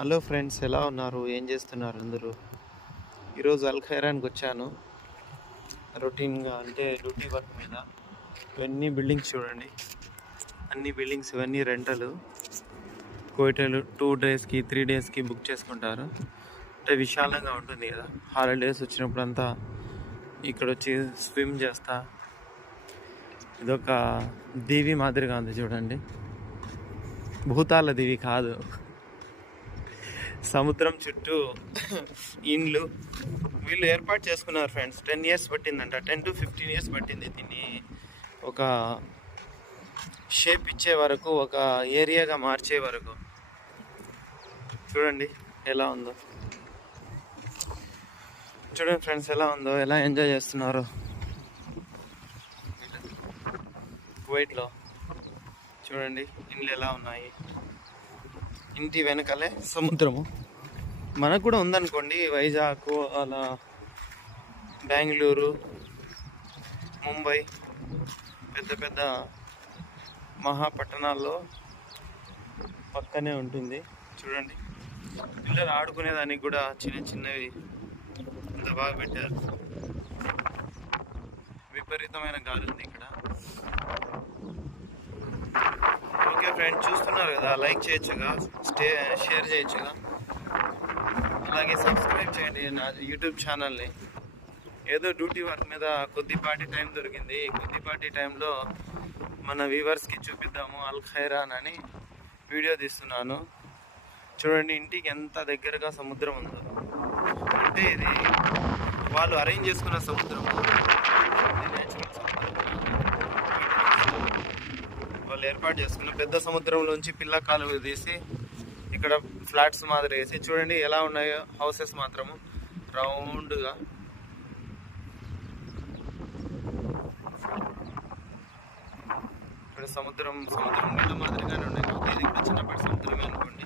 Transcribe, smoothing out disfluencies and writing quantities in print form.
Hello friends, ఎలా ఉన్నారు? ఏం చేస్తున్నారు అందరూ? ఈరోజు అల్ ఖైరాన్కి వచ్చాను. రొటీన్గా అంటే డ్యూటీ వర్క్ మీద. ఇవన్నీ బిల్డింగ్స్ చూడండి. అన్ని బిల్డింగ్స్ ఇవన్నీ రెంటలు. కోయిటలు 2 డేస్కి 3 డేస్కి బుక్ చేసుకుంటారు. అంటే విశాలంగా ఉంటుంది కదా. హాలిడేస్ వచ్చినప్పుడు అంతా ఇక్కడ వచ్చి స్విమ్ చేస్తా. ఇదొక దీవి మాదిరిగా ఉంది చూడండి. భూతాల దీవి కాదు, సముద్రం చుట్టూ ఇండ్లు వీళ్ళు ఏర్పాటు చేసుకున్నారు ఫ్రెండ్స్. 10 years పట్టిందంట. 10 to 15 years పట్టింది దీన్ని ఒక షేప్ ఇచ్చే వరకు, ఒక ఏరియాగా మార్చే వరకు. చూడండి ఎలా ఉందో. చూడండి ఫ్రెండ్స్ ఎలా ఉందో, ఎలా ఎంజాయ్ చేస్తున్నారు కువైట్లో. చూడండి ఇండ్లు ఎలా ఉన్నాయి. ఇంటి వెనకాలే సముద్రము. మనకు కూడా ఉందనుకోండి, వైజాగ్ అలా, బెంగళూరు, ముంబై, పెద్ద పెద్ద మహాపట్టణాల్లో పక్కనే ఉంటుంది. చూడండి పిల్లలు ఆడుకునేదానికి కూడా చిన్న చిన్నవి అంత బాగా పెట్టారు. విపరీతమైన గాలి ఉంది ఇక్కడ. ఓకే ఫ్రెండ్స్, చూస్తున్నారు కదా, లైక్ చేయొచ్చుగా, షేర్ చేయొచ్చుగా, అలాగే సబ్స్క్రైబ్ చేయండి నా యూట్యూబ్ ఛానల్ని. ఏదో డ్యూటీ వర్క్ మీద కొద్దిపాటి టైం దొరికింది. కొద్దిపాటి టైంలో మన వ్యూవర్స్కి చూపిద్దాము అల్ ఖైరాన్ అని వీడియో తీస్తున్నాను. చూడండి ఇంటికి ఎంత దగ్గరగా సముద్రం ఉందో. అంటే ఇది వాళ్ళు అరేంజ్ చేసుకున్న సముద్రం, నేచురల్ సముద్రం. వాళ్ళు ఏర్పాటు చేసుకున్న పెద్ద సముద్రంలోంచి పిల్ల కాలువ తీసి ఇక్కడ ఫ్లాట్స్ మాదిరి వేసి, చూడండి ఎలా ఉన్నాయో హౌసెస్ మాత్రము రౌండ్గా. ఇక్కడ సముద్రం నీళ్ళ మాదిరిగానే ఉన్నాయి. ఇది కూడా చిన్నపాటి సముద్రమే అనుకోండి.